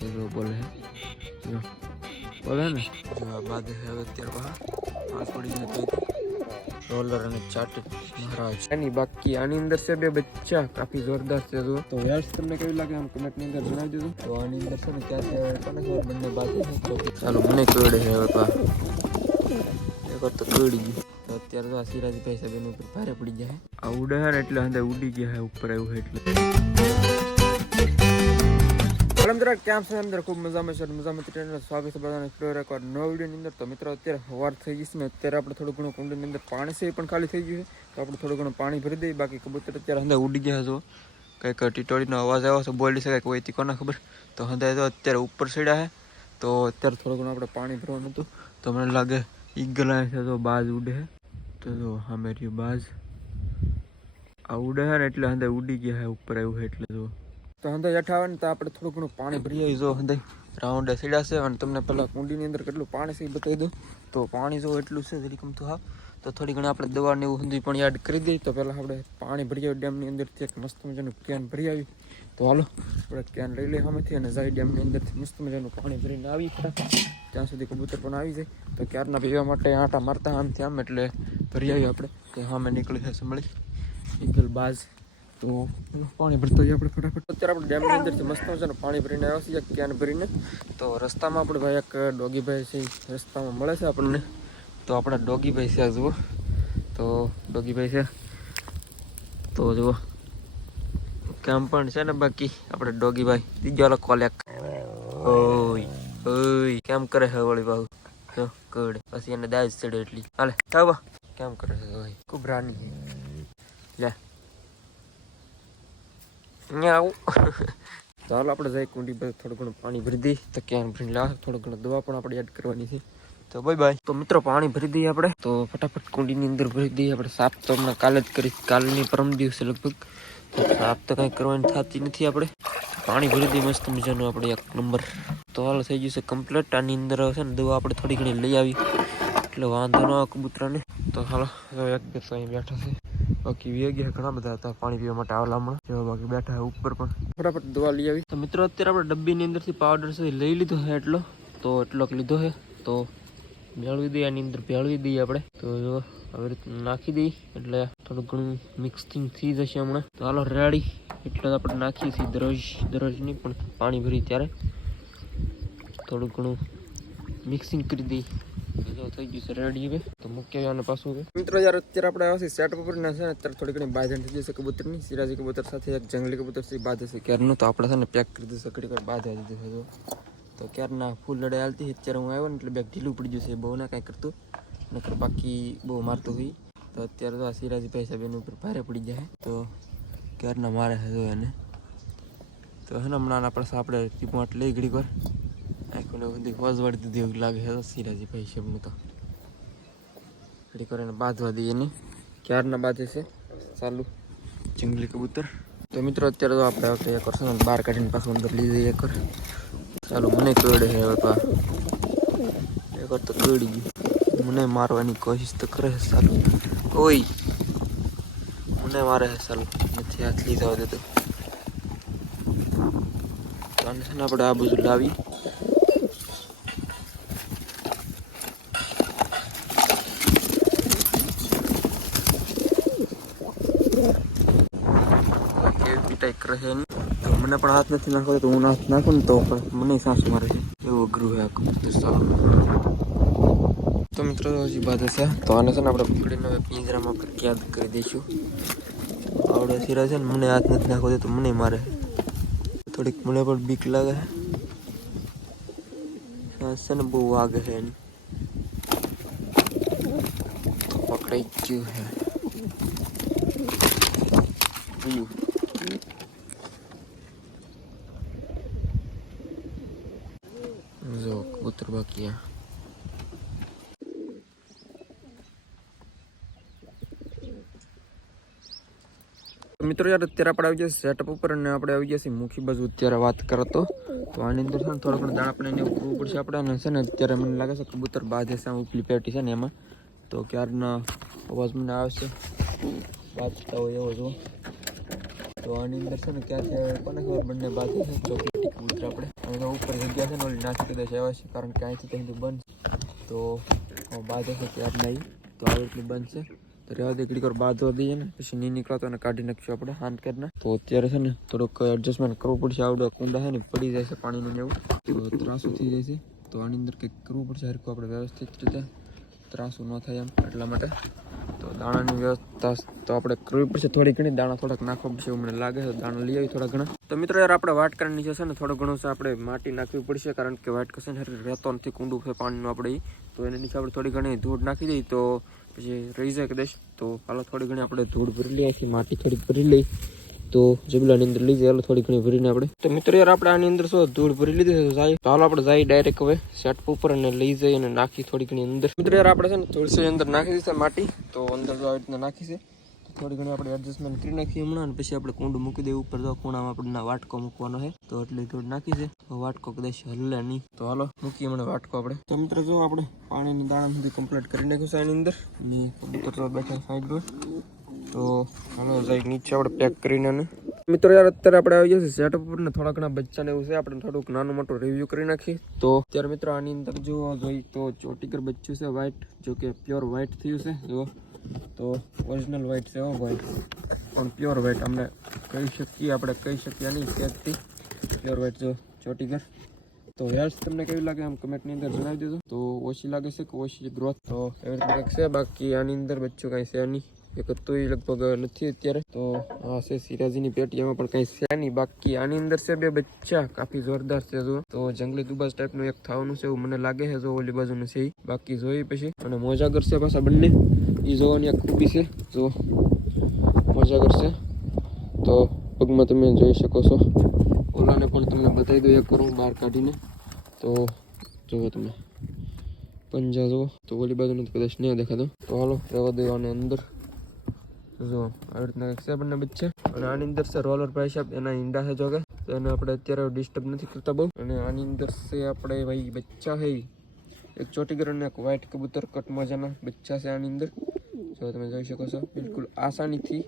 જો બોલે જો. બોલે ને. જો આ બાદ હવે અત્યારે બહાર. પાંચ પડી જાય તો. રોલર અને ચાટ મહારાજ. એની બાકી આની અંદર છે બે બચ્ચા. કાફી જોરદાર છે જો. તો વ્યાસ તમને કેવી લાગે આમ કમેન્ટની અંદર જણાવી દેજો. તો આની અંદર છે ને ક્યાં કોને ખબર બંને બાકી ચાલો મને કેવડે છે હવે આ. એક તો કેવડી ગયું. તો અત્યારે તો આ સિરાજી પૈસા બેન ઉપર ભારે પડી જાય આ ઉડે એટલે અંદર ઉડી ગયા ઉપર આવ્યું એટલે. મિત્રો કેમ છે અંદર ખૂબ મજામાં છે મજામાં ટ્રેનર સ્વાગત છે બધાને. ફ્લોર એકવાર નવા વિડીયોની અંદર. તો મિત્રો, અત્યારે સવાર થઈ ગઈ છે ને, અત્યારે આપણે થોડું ઘણું કુંડની અંદર પાણી છે એ પણ ખાલી થઈ ગયું છે. તો આપણે થોડું ઘણું પાણી ભરી દઈએ. બાકી કબૂતર અત્યારે અંદર ઉડી ગયા છો કંઈક ટીટોળીનો અવાજ આવ્યો છે, બોલી શકાય કોઈ થી કોને ખબર? તો હંધાય તો અત્યારે ઉપર ચડ્યા છે. તો અત્યારે થોડું ઘણું આપણે પાણી ભરવાનું હતું. તો મને લાગે ઈગલ આવે છે તો બાજ ઉડે તો જો હા રહ્યું બાજ. આ ઉડે છે ને એટલે હંધાય ઉડી ગયા છે, ઉપર આવ્યું એટલે જો. તો અઠાવે ને તો આપણે થોડું ઘણું પાણી ભરી આવી જો હંધાઈ રાઉન્ડે સીડાશે અને તમને પહેલાં કુંડીની અંદર કેટલું પાણી છે એ બતાવી દઉં. તો પાણી જો એટલું છે જરી ગમતું હા, તો થોડી ઘણી આપણે દવાને એવું હંદી પણ યાદ કરી દઈએ. તો પહેલાં આપણે પાણી ભરી આવી ડેમની અંદરથી. એક મસ્ત મજાનું કેન ભરી આવી તો હાલો, આપણે કેન લઈ લઈએ સામેથી અને જાય ડેમની અંદરથી મસ્ત મજાનું પાણી ભરીને આવી ત્યાં સુધી કબૂતર પણ આવી જાય. તો ક્યારના પીવા માટે આટા મારતા આમ એટલે ભરી આવી આપણે. કે હા મેં નીકળી જશે મળી નીકળ બાજ તો પાણી ભરતો જઈએ આપણે ફટાફટ. અત્યારે આપણે ડેમની અંદરથી મસ્ત મજાનું પાણી ભરીને આવ્યા છે એક કેન ભરીને. તો રસ્તામાં આપણે ભાઈ એક ડોગીભાઈ છે, રસ્તામાં મળે છે આપણને. તો આપણા ડોગીભાઈ છે જુઓ. તો ડોગીભાઈ છે. તો જુઓ. કેમ પણ છે ને બાકી આપણે ડોગીભાઈ. ત્રીજો વાળો કોલેક ઓય ઓય, કેમ કરે છે વળી બાહુ? જો કડ પછી એને દાજ ચડે એટલી. હાલે ચાવ કેમ કરે છે ભાઈ ખૂબ રાની છે. લે. ન્યાઉ આવું હાલો આપણે જઈ કુંડી પર થોડું ઘણું પાણી ભરી દઈએ. તો ક્યાં ભરીને લા થોડું ઘણું દવા પણ આપણે એડ કરવાની છે. તો બાય બાય તો મિત્રો, પાણી ભરી દઈએ આપણે. તો ફટાફટ કુંડીની અંદર ભરી દઈએ. આપણે સાફ તો હમણાં કાલે જ કરી. કાલની પરમ દિવસે લગભગ. સાફ તો કંઈ કરવાની થતી નથી આપણે. પાણી ભરી દઈએ. મસ્ત મજાનું આપણે એક નંબર તો હાલ થઈ ગયું છે કમ્પ્લીટ આની અંદર છે ને દવા આપણે થોડી ઘણી લઈ આવી. એટલે વાંધો ન આવે કબૂતરાને. તો હાલો એક બે બેઠા છે. બાકી વી ગયા ઘણા બધા હતા, પાણી પીવા માટે આવેલા હમણાં. જેવા બાકી બેઠા ઉપર પણ. ફટાફટ દવા લઈ આવી. તો મિત્રો, અત્યારે આપણે ડબ્બીની અંદરથી પાવડર સુધી લઈ લીધો છે એટલો. તો એટલોક લીધો છે તો ભેળવી દઈએ, આની અંદર ભેળવી દઈએ આપણે. તો આવી રીતે નાખી દઈએ. એટલે થોડું ઘણું મિક્સિંગ થઈ જશે હમણાં. તો હાલો રેડી એટલે આપણે નાખીએ છીએ દરરોજ દરરોજ નહીં, પણ પાણી ભરી ત્યારે. થોડું ઘણું મિક્સિંગ કરી દઈએ. થઈ ગયું છે રેડી હવે. તો મૂકી અને પાછું હવે. મિત્રો યાર અત્યારે આપણે આવ્યા સેટ ઉપર ના છે અત્યારે થોડી ઘણી બાંધણ થઈ જશે કબૂતરની. સિરાજી કબૂતર સાથે એક જંગલી કબૂતર છે બાંધે છે ક્યારનું તો આપણે છે ને પેક કરી દઈશું ઘડી વાર બાંધવા દીધું છે તો ક્યારના ફૂલ લડાઈ હાલતી અત્યારે હું આવ્યો ને એટલે બેગ ઢીલું પડી ગયું છે બહુ ના કાંઈ કરતું નકર બાકી બહુ મારતું હોય. તો અત્યારે તો આ સિરાજી પૈસા બેન ઉપર ભારે પડી જાય તો ક્યારના મારે હજુ એને. તો હે ને હમણાં આપણે આપણે રિપોર્ટ લઈ ઘડી વાર. આખું બધી હોજ દીધી એવું લાગે છે તો સિરાજી ભાઈ શેમનું તો ઘડી વાર બાંધવા દઈએ નહીં ક્યારના બાંધે છે ચાલુ જંગલી કબૂતર તો મિત્રો અત્યારે તો આપણે આવતા એક બહાર કાઢીને પાછું અંદર લઈ જઈએ કર ચાલુ મને કરડે છે હવે તો આ. એક વાર તો કવડી ગયું મને મારવાની કોશિશ તો કરે છે ચાલુ ઓય મને મારે છે ચાલુ નથી હાથ લીધા દેતો તો આને છે ને આપણે આ બધું લાવી તો મને પણ હાથ નથી નાખો તો હું હાથ નાખું ને તો પણ મને સાસ મારે છે. એવું અઘરું હોય આખું. તો મિત્રો, હજી બાદ હશે તો આને છે ને આપણે પકડીને હવે પિંજરામાં કેદ કરી દઈશું. આવડે સિરા છે ને મને હાથ નથી નાખો તો મને મારે. થોડીક મને પણ બીક લાગે. સાસ છે ને બહુ વાગે છે એની. પકડાઈ ગયું છે જો બાકી મિત્રો યાર, અત્યારે આપણે આવી ગયા સેટઅપ ઉપર અને આપણે આવી ગયા છીએ મુખી બાજુ અત્યારે વાત કરતો તો. આની અંદર છે ને થોડા ઘણા દાણા આપણે એને ઉપરવું પડશે આપણે. છે ને અત્યારે મને લાગે છે કબૂતર બાંધે છે ઉપલી પેટી છે ને એમાં. તો ક્યારના અવાજ મને આવશે? વાંચતા હોય એવો જો તો આની અંદર છે ને ક્યાંથી કોને ખબર, બંને બાજુ છે, ચોકલેટી કબૂતર આપણે. તો ઉપર જગ્યા છે ને ઓલી નાસ્તી કદાચ આવ્યા છે, કારણ કે અહીંથી ત્યાંથી બંધ. તો બાદ હશે ત્યાર નહીં, તો આવી રીતની બંધ છે. તો રહેવા દે વાર બાંધવા દઈએ ને, પછી નહીં નીકળતો અને કાઢી નાખશું આપણે હાથ કરીને. તો અત્યારે છે ને થોડુંક એડજસ્ટમેન્ટ કરવું પડશે, આવડો કુંડા છે ને, પડી જાય છે પાણીનું એવું. તો ત્રાસું થઈ જાય છે. તો આની અંદર કંઈક કરવું પડશે, હરખું આપણે વ્યવસ્થિત રીતે. ત્રાસું ન થાય એમ એટલા માટે. તો દાણાની વ્યવસ્થા તો આપણે કરવી પડશે. થોડી ઘણી દાણા થોડાક નાખવા પડશે એવું મને લાગે છે. દાણા લઈ આવી થોડા ઘણા. તો મિત્રો યાર આપણે વાટ કરવાની છે ને, થોડો ઘણો છે આપણે માટી નાખવી પડશે કારણ કે વાટ કશે ને રહેતો નથી, કુંડું છે, પાણીનું આપણે. તો એની નીચે આપણે થોડી ઘણી ધૂળ નાખી દઈએ તો પછી રહી જાય કદાચ. તો હાલો થોડી ઘણી આપણે ધૂળ ભરી લઈએ માટી થોડીક ભરી લઈ. તો જબલાની અંદર લઈ જાય થોડી ઘણી ભરીને આપણે. તો મિત્રો યાર, આપણે આની અંદર શું, ધૂળ ભરી લીધી છે જાય તો હાલો આપણે જાય ડાયરેક્ટ હવે સેટ ઉપર અને લઈ જઈ અને નાખી થોડી ઘણી અંદર. મિત્રો યાર, આપણે છે ને તુલસી અંદર નાખી છે માટી, તો અંદર જો આવી રીતના નાખી છે. થોડી ઘણી આપણે એડજસ્ટમેન્ટ કરી નાખીએ હમણાં, અને પછી આપણે કુંડ મૂકી દઈએ ઉપર. તો ખૂણામાં આપણે વાટકો મૂકવાનો છે, તો એટલી થોડું નાખી છે. વાટકો કદાચ હલે નહીં. તો હાલો, મૂકીએ મને વાટકો આપણે. તો મિત્રો જો, આપણે પાણીની દાણા સુધી કમ્પ્લીટ કરી નાખ્યું છે આની અંદર. અને કબૂતર બેઠા સાઈડ પર તો હાલો જાય નીચે આપણે પેક કરીને અને મિત્રો, યાર, અત્યારે આપણે આવી જશે સેટઅપ ઉપર ને થોડા ઘણા બચ્ચાને એવું છે, આપણે થોડુંક નાનું મોટું રિવ્યૂ કરી નાખીએ. તો અત્યારે મિત્રો, આની અંદર જો જોઈ તો ચોટીકર બચ્ચું છે વ્હાઈટ જો કે પ્યોર વ્હાઈટ થયું છે જો તો ઓરિજિનલ વ્હાઈટ છે ભાઈ. પણ પ્યોર વ્હાઈટ અમને કહી શકીએ, આપણે કહી શકીએ નહીં સેજથી પ્યોર વ્હાઈટ જો ચોટીકર તો હેલ્થ તમને કેવી લાગે આમ કમેન્ટની અંદર જણાવી દેજો. તો ઓછી લાગે છે કે ઓછી ગ્રોથ તો એવી રીતે છે, બાકી આની અંદર બચ્ચું કાંઈ છે નહીં. એક તો એ લગભગ નથી અત્યારે. તો આ છે સિરાજીની પેટી, એમાં પણ કંઈ છે નહીં. બાકી આની અંદર છે બે બચ્ચા, કાફી જોરદાર છે જો. તો જંગલી દુબાજ ટાઈપનું એક થવાનું છે એવું મને લાગે છે જો, ઓલી બાજુનું છે. બાકી જોઈ પછી. અને મોજા કરશે પાછા બંને. એ જોવાની એક ખૂબી છે. જો, મોજા કરશે તો પગમાં તમે જોઈ શકો છો. ઓલાને પણ તમને બતાવી દઉં, એક કરું બહાર કાઢીને. તો જુઓ તમે. પંજા જુઓ. તો ઓલી બાજુનું તો કદાચ નહીં દેખાતો. તો હાલો, રહેવા દો અંદર. જો આવી રીતના એક છે બંને બચ્ચા અને આની અંદર છે રોલર સાહેબ એના ઈંડા છે જોકે તો એને આપણે અત્યારે ડિસ્ટર્બ નથી કરતા બહુ. અને આની અંદર છે આપણે ભાઈ બચ્ચા છે એક ચોટીગર અને એક વ્હાઈટ કબૂતર કટ મજાના બચ્ચા છે આની અંદર. જો તમે જોઈ શકો છો, બિલકુલ આસાનીથી.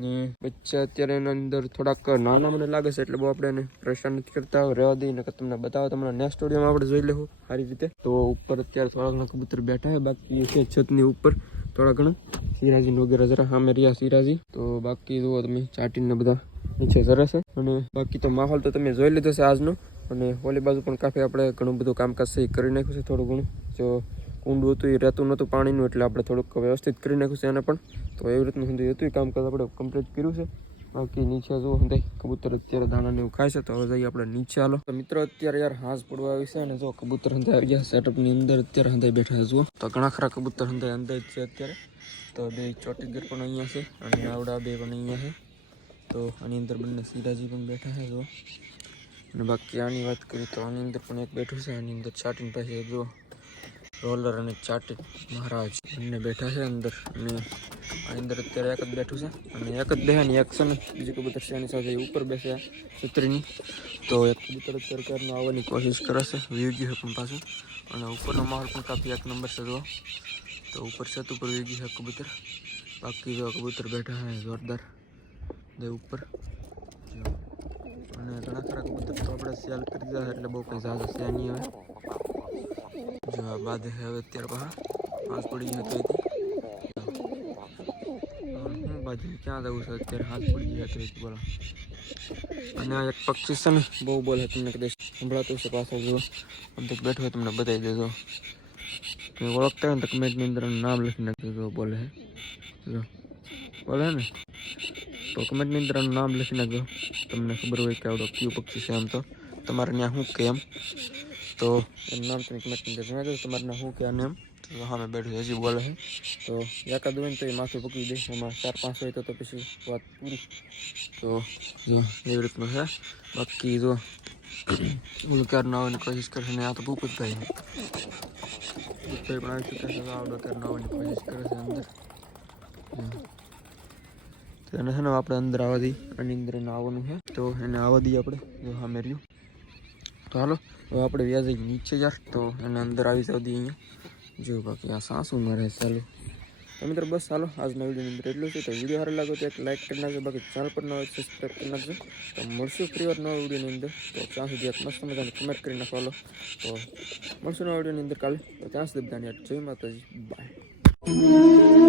ને બચ્ચા અત્યારે એના અંદર થોડાક નાના મને લાગે છે, એટલે બહુ આપણે એને પરેશાન નથી કરતા. રહેવા દઈએ ને તમને બતાવો, તમને નેક્સ્ટ સ્ટુડિયોમાં આપણે જોઈ લેવું. સારી રીતે. તો ઉપર અત્યારે થોડા ઘણા કબૂતર બેઠા છે, બાકી છે છતની ઉપર. થોડા ઘણા. સિરાજી વગેરે જરા સામે રહ્યા સિરાજી તો બાકી જુઓ તમે, ચાટીને બધા નીચે જરા છે. અને બાકી તો માહોલ તો તમે જોઈ લીધો છે આજનો. અને ઓલી બાજુ પણ કાફી આપણે ઘણું બધું કામકાજ છે કરી નાખ્યું છે થોડું ઘણું. જો ઊંડું હતું એ રહેતું નહોતું પાણીનું, એટલે આપણે થોડુંક વ્યવસ્થિત કરી નાખ્યું છે એને પણ. તો એવી રીતનું સુધી હતું કામકાજ આપણે કમ્પ્લીટ કર્યું છે. બાકી નીચે જો હંધાઈ કબૂતર અત્યારે દાણા ને એવું ખાય છે, તો હવે જઈએ આપણે નીચે હાલો. તો મિત્રો, અત્યારે યાર હાંસ પડવા આવી છે અને જો કબૂતર હંધાઈ આવી ગયા સેટઅપની અંદર અત્યારે હંધાઈ બેઠા જુઓ. તો ઘણા ખરા કબૂતર હંધાઈ અંદાજ છે અત્યારે. તો બે ચોટીગર પણ અહીંયા છે અને આવડા બે પણ અહીંયા છે. તો આની અંદર બંને સિરાજી પણ બેઠા છે જો અને બાકી આની વાત કરીએ તો આની અંદર પણ એક બેઠું છે, આની અંદર ચાટીન પાસે જો રોલર અને ચાટી મહારાજ બંને બેઠા છે અંદર અને આની અંદર અત્યારે એક જ બેઠું છે અને એક જ દેહાની એક બીજું કબૂતર છે એની સાથે ઉપર બેસે છત્રીની. તો એક કબૂતર અત્યારે ક્યારનું આવવાની કોશિશ કરે છે વ્યૂ ગયું છે પણ પાછું. અને ઉપરનો માહોલ પણ કાફી એક નંબર છે જો તો ઉપર છત ઉપર વ્યૂ ગયું છે કબૂતર. બાકી જો કબૂતર બેઠા છે જોરદાર. દે ઉપર. અને ઘણા ખરા કબૂતર તો આપણે સેલ કરી દીધા એટલે બહુ કંઈ ઝાઝા છે નહીં હવે. જો આ બાદ હવે અત્યારે બહાર પાંચ પડી ગયું તો બાજુ ક્યાં જવું છે? અત્યારે હાથ પડી ગયા તો બોલો. અને આ એક પક્ષી છે ને, બહુ બોલે તમને કદાચ સંભળાતું છે પાછળ જો અંતે બેઠો હોય તમને બતાવી દેજો. તમે ઓળખતા હોય ને તો કમેન્ટની અંદર નામ લખી નાખજો જો બોલે હે. જો. બોલે ને? તો કમેન્ટની અંદર નામ લખી નાખજો. તમને ખબર હોય કે આવડો કયું પક્ષી છે આમ તો. તમારે ત્યાં શું કે એમ તો એનું નામ તમે કમેન્ટની અંદર જણાવજો તમારે ત્યાં શું કે આને એમ? તો સામે બેઠું હજી બોલે છે. તો એકાદ હોય ને તો એ માથું પકડી દે. એમાં ચાર પાંચ હોય તો તો પછી વાત પૂરી. તો જો એવી રીતનું છે. બાકી જો ઉલકાર ના આવવાની કોશિશ કરશે ને આ તો ભૂપતભાઈ ભૂપતભાઈ પણ આવી ચૂક્યા છે. આવડો ક્યારે ના આવવાની કોશિશ કરે છે અંદર. તો એને છે ને આપણે અંદર આવવા દઈએ. અને અંદર આવવાનું છે. તો એને આવવા દઈએ આપણે. જો સામે રહ્યું. તો હાલો. હવે આપણે વ્યાજ નીચે યાર તો એને અંદર આવી જાવ દઈએ અહીંયા. જો બાકી આ સાસુ મારે, ચાલુ. તો મિત્રો બસ ચાલો આજના વિડીયોની અંદર એટલું છે. તો વીડિયો સારો લાગે તો એક લાઇક કરી નાખજો. બાકી ચેનલ પર ન હોય સબસ્ક્રાઈબ કરી નાખજો. તો મળશું ફ્રી વાર નવા વિડીયોની અંદર. તો ત્યાં સુધી એક મસ્ત મજાને કમેન્ટ કરી નાખો, હાલો. તો મળશું નવા વિડીયોની અંદર કાલે. તો ત્યાં સુધી બધાની જય માતાજી. બાય